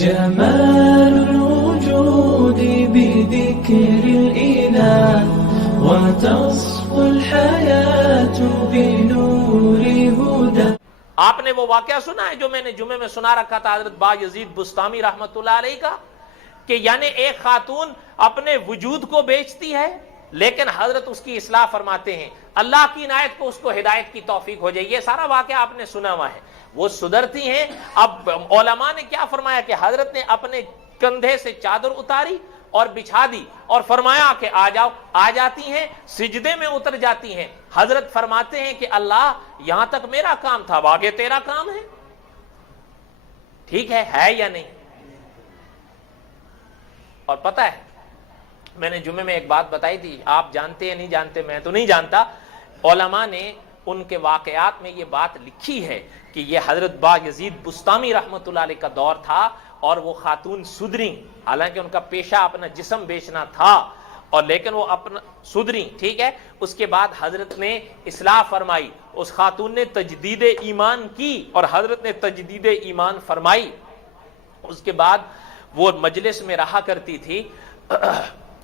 جمال الوجود بذكر الإله وتصفو الحياة بنور هدى. آپ نے وہ واقعہ سنا ہے جو میں نے جمعے میں سنا رکھا تھا حضرت باجزید بستامی رحمت اللہ علیہ کا، کہ یعنی ایک خاتون اپنے وجود کو بیچتی ہے لیکن حضرت اس کی اصلاح فرماتے ہیں، اللہ کی عنایت کو اس کو ہدایت کی توفیق ہو جائے. یہ سارا واقعہ آپ نے سنا ہوا ہے. وہ سدھرتی ہیں. اب علماء نے کیا فرمایا کہ حضرت نے اپنے کندھے سے چادر اتاری اور بچھا دی اور فرمایا کہ آ جاؤ. آ جاتی ہیں، سجدے میں اتر جاتی ہیں. حضرت فرماتے ہیں کہ اللہ یہاں تک میرا کام تھا، اب آگے تیرا کام ہے. ٹھیک ہے یا نہیں؟ اور پتہ ہے میں نے جمعے میں ایک بات بتائی تھی، آپ جانتے ہیں نہیں جانتے، میں تو نہیں جانتا. علماء نے ان کے واقعات میں یہ بات لکھی ہے کہ یہ حضرت باجزید بستامی رحمت اللہ علیہ کا دور تھا اور وہ خاتون سدری، حالانکہ ان کا پیشہ اپنا جسم بیچنا تھا اور لیکن وہ اپنا سدری. ٹھیک ہے. اس کے بعد حضرت نے اصلاح فرمائی، اس خاتون نے تجدید ایمان کی اور حضرت نے تجدید ایمان فرمائی. اس کے بعد وہ مجلس میں رہا کرتی تھی.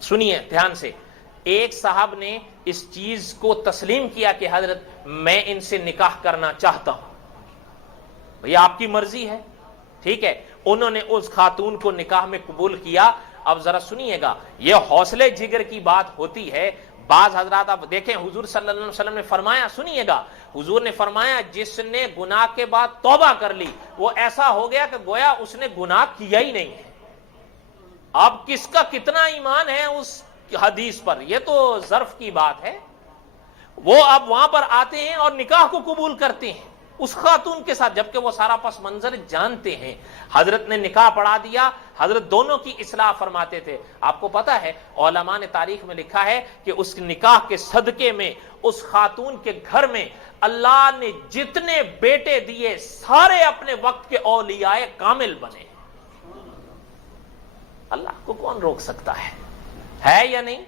سنیے دھیان سے. ایک صاحب نے اس چیز کو تسلیم کیا کہ حضرت میں ان سے نکاح کرنا چاہتا ہوں. بھیا آپ کی مرضی ہے. ٹھیک ہے. انہوں نے اس خاتون کو نکاح میں قبول کیا. اب ذرا سنیے گا، یہ حوصلے جگر کی بات ہوتی ہے. بعض حضرات آپ دیکھیں حضور صلی اللہ علیہ وسلم نے فرمایا، سنیے گا، حضور نے فرمایا جس نے گناہ کے بعد توبہ کر لی وہ ایسا ہو گیا کہ گویا اس نے گناہ کیا ہی نہیں ہے. اب کس کا کتنا ایمان ہے اس حدیث پر، یہ تو ظرف کی بات ہے. وہ اب وہاں پر آتے ہیں اور نکاح کو قبول کرتے ہیں اس خاتون کے ساتھ، جبکہ وہ سارا پس منظر جانتے ہیں. حضرت نے نکاح پڑھا دیا. حضرت دونوں کی اصلاح فرماتے تھے. آپ کو پتا ہے علماء نے تاریخ میں لکھا ہے کہ اس نکاح کے صدقے میں اس خاتون کے گھر میں اللہ نے جتنے بیٹے دیے سارے اپنے وقت کے اولیاء کامل بنے. اللہ کو کون روک سکتا ہے یا نہیں؟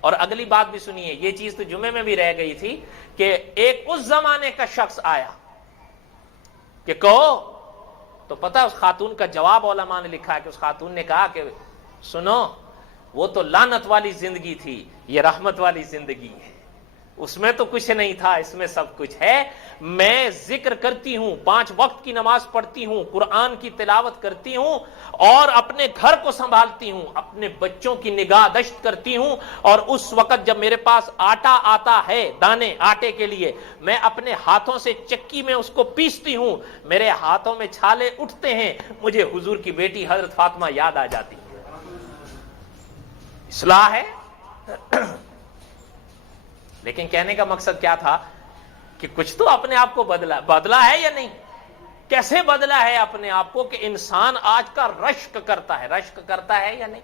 اور اگلی بات بھی سنیے، یہ چیز تو جمعے میں بھی رہ گئی تھی کہ ایک اس زمانے کا شخص آیا کہ کہو تو پتہ اس خاتون کا جواب علماء نے لکھا ہے کہ اس خاتون نے کہا کہ سنو وہ تو لعنت والی زندگی تھی، یہ رحمت والی زندگی ہے. اس میں تو کچھ نہیں تھا، اس میں سب کچھ ہے. میں ذکر کرتی ہوں، 5 وقت کی نماز پڑھتی ہوں، قرآن کی تلاوت کرتی ہوں اور اپنے گھر کو سنبھالتی ہوں، اپنے بچوں کی نگاہ داشت کرتی ہوں. اور اس وقت جب میرے پاس آٹا آتا ہے، دانے آٹے کے لیے، میں اپنے ہاتھوں سے چکی میں اس کو پیستی ہوں، میرے ہاتھوں میں چھالے اٹھتے ہیں، مجھے حضور کی بیٹی حضرت فاطمہ یاد آ جاتی ہے. اصلاح ہے. لیکن کہنے کا مقصد کیا تھا کہ کچھ تو اپنے آپ کو بدلا ہے یا نہیں؟ کیسے بدلا ہے اپنے آپ کو کہ انسان آج کا رشک کرتا ہے یا نہیں؟